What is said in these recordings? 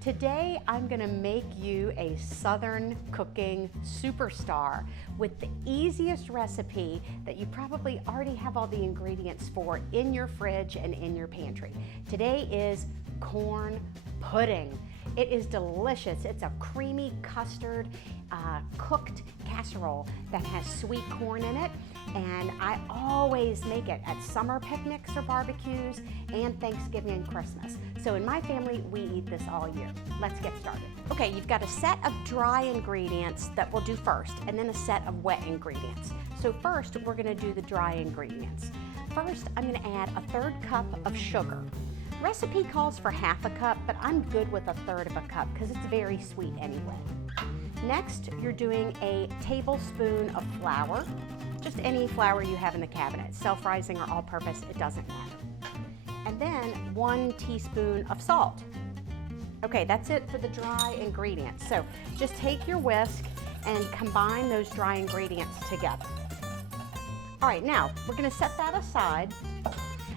Today, I'm gonna make you a Southern cooking superstar with the easiest recipe that you probably already have all the ingredients for in your fridge and in your pantry. Today is corn pudding. It is delicious. It's a creamy custard cooked casserole that has sweet corn in it, and I always make it at summer picnics or barbecues and Thanksgiving and Christmas. So in my family, we eat this all year. Let's get started. Okay, you've got a set of dry ingredients that we'll do first, and then a set of wet ingredients. So first, we're gonna do the dry ingredients. First, I'm gonna add a 1/3 cup of sugar. Recipe calls for 1/2 cup, but I'm good with a 1/3 of a cup because it's very sweet anyway. Next, you're doing a tablespoon of flour, just any flour you have in the cabinet, self-rising or all-purpose, it doesn't matter. And then 1 teaspoon of salt. Okay, that's it for the dry ingredients. So just take your whisk and combine those dry ingredients together. All right, now we're gonna set that aside.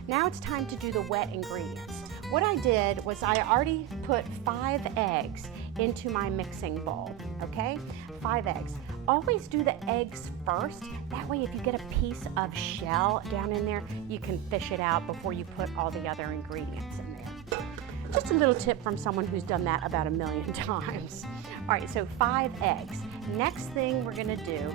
Now it's time to do the wet ingredients. What I did was I already put 5 eggs into my mixing bowl, okay? 5 eggs. Always do the eggs first. That way if you get a piece of shell down in there, you can fish it out before you put all the other ingredients in there. Just a little tip from someone who's done that about 1,000,000 times. All right, so 5 eggs. Next thing we're gonna do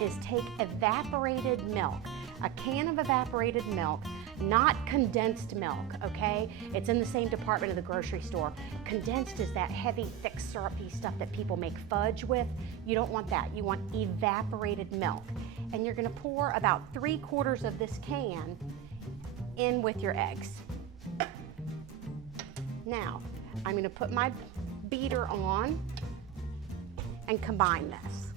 is take evaporated milk, a can of evaporated milk, not condensed milk, okay? It's in the same department of the grocery store. Condensed is that heavy, thick, syrupy stuff that people make fudge with. You don't want that. You want evaporated milk. And you're gonna pour about 3/4 of this can in with your eggs. Now, I'm gonna put my beater on and combine this.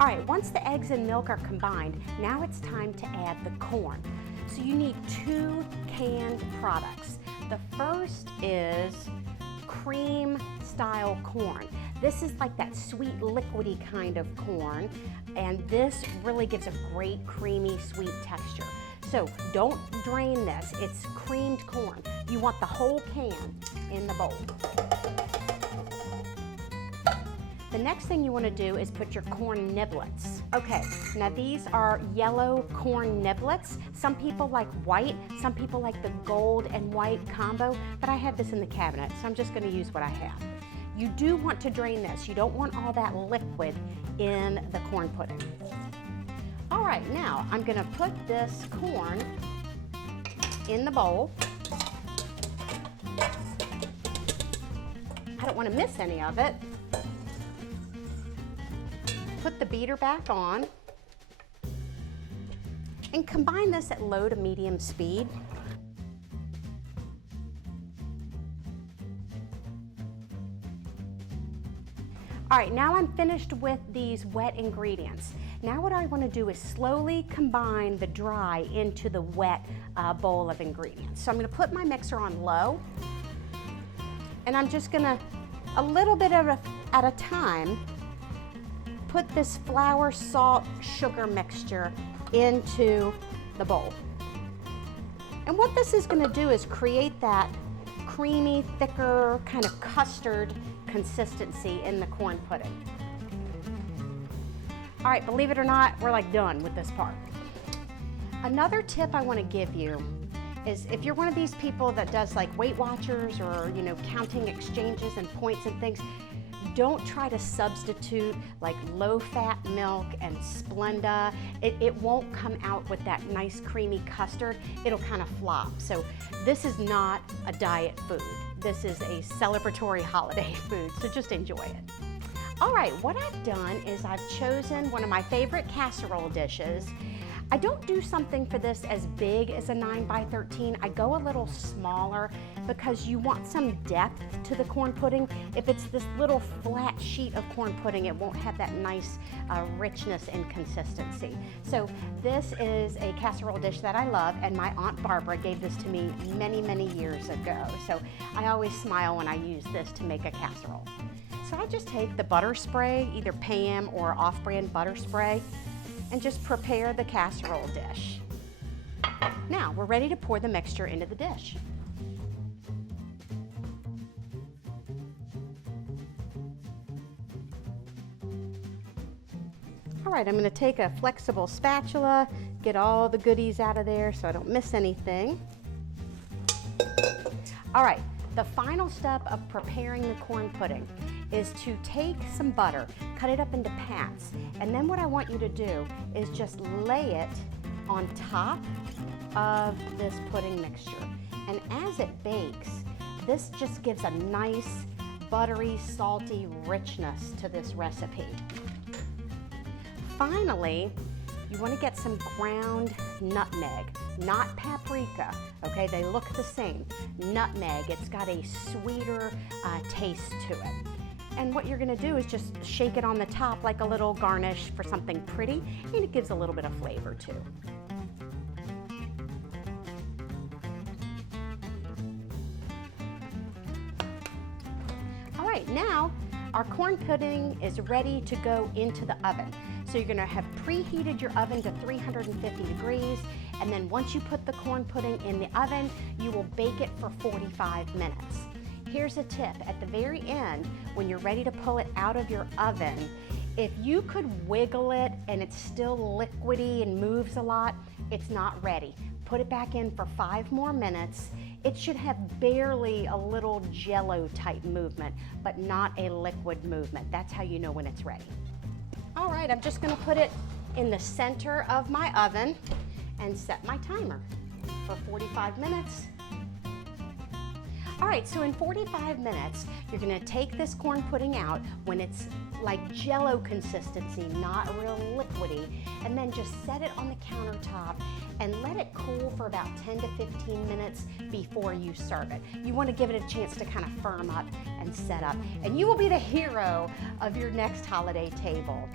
All right, once the eggs and milk are combined, now it's time to add the corn. So you need 2 canned products. The first is cream style corn. This is like that sweet liquidy kind of corn, and this really gives a great creamy sweet texture. So don't drain this, it's creamed corn. You want the whole can in the bowl. The next thing you want to do is put your corn niblets. Okay, now these are yellow corn niblets. Some people like white, some people like the gold and white combo, but I have this in the cabinet, so I'm just going to use what I have. You do want to drain this. You don't want all that liquid in the corn pudding. All right, now I'm going to put this corn in the bowl. I don't want to miss any of it. Put the beater back on and combine this at low to medium speed. All right, now I'm finished with these wet ingredients. Now what I want to do is slowly combine the dry into the wet bowl of ingredients. So I'm going to put my mixer on low, and I'm just going to, a little bit at a time, put this flour, salt, sugar mixture into the bowl. And what this is going to do is create that creamy, thicker, kind of custard consistency in the corn pudding. All right, believe it or not, we're like done with this part. Another tip I want to give you is if you're one of these people that does like Weight Watchers or, you know, counting exchanges and points and things, don't try to substitute like low-fat milk and Splenda. It won't come out with that nice creamy custard. It'll kind of flop. So this is not a diet food. This is a celebratory holiday food, so just enjoy it. All right, what I've done is I've chosen one of my favorite casserole dishes. I don't do something for this as big as a 9x13. I go a little smaller because you want some depth to the corn pudding. If it's this little flat sheet of corn pudding, it won't have that nice richness and consistency. So this is a casserole dish that I love, and my Aunt Barbara gave this to me many, many years ago. So I always smile when I use this to make a casserole. So I just take the butter spray, either Pam or off-brand butter spray, and just prepare the casserole dish. Now we're ready to pour the mixture into the dish. All right, I'm going to take a flexible spatula, get all the goodies out of there so I don't miss anything. All right, the final step of preparing the corn pudding is to take some butter, cut it up into pats, and then what I want you to do is just lay it on top of this pudding mixture. And as it bakes, this just gives a nice, buttery, salty richness to this recipe. Finally, you want to get some ground nutmeg, not paprika, okay? They look the same. Nutmeg, it's got a sweeter taste to it. And what you're going to do is just shake it on the top like a little garnish for something pretty, and it gives a little bit of flavor too. All right, now our corn pudding is ready to go into the oven. So you're going to have preheated your oven to 350 degrees, and then once you put the corn pudding in the oven, you will bake it for 45 minutes. Here's a tip. At the very end, when you're ready to pull it out of your oven, if you could wiggle it and it's still liquidy and moves a lot, it's not ready. Put it back in for 5 more minutes. It should have barely a little jello type movement, but not a liquid movement. That's how you know when it's ready. All right, I'm just going to put it in the center of my oven and set my timer for 45 minutes. All right, so in 45 minutes, you're going to take this corn pudding out when it's like jello consistency, not real liquidy, and then just set it on the countertop and let it cool for about 10 to 15 minutes before you serve it. You want to give it a chance to kind of firm up and set up, and you will be the hero of your next holiday table.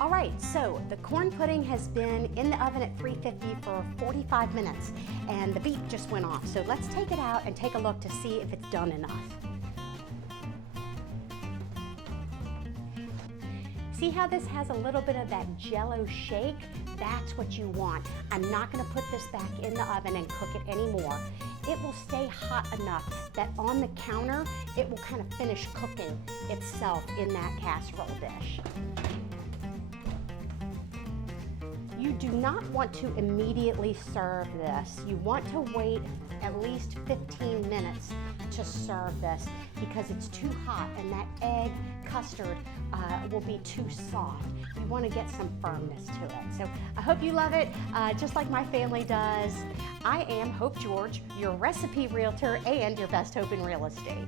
All right, so the corn pudding has been in the oven at 350 for 45 minutes, and the beep just went off. So let's take it out and take a look to see if it's done enough. See how this has a little bit of that jello shake? That's what you want. I'm not going to put this back in the oven and cook it anymore. It will stay hot enough that on the counter, it will kind of finish cooking itself in that casserole dish. You do not want to immediately serve this. You want to wait at least 15 minutes to serve this because it's too hot and that egg custard will be too soft. You want to get some firmness to it. So I hope you love it, just like my family does. I am Hope George, your recipe realtor and your best hope in real estate.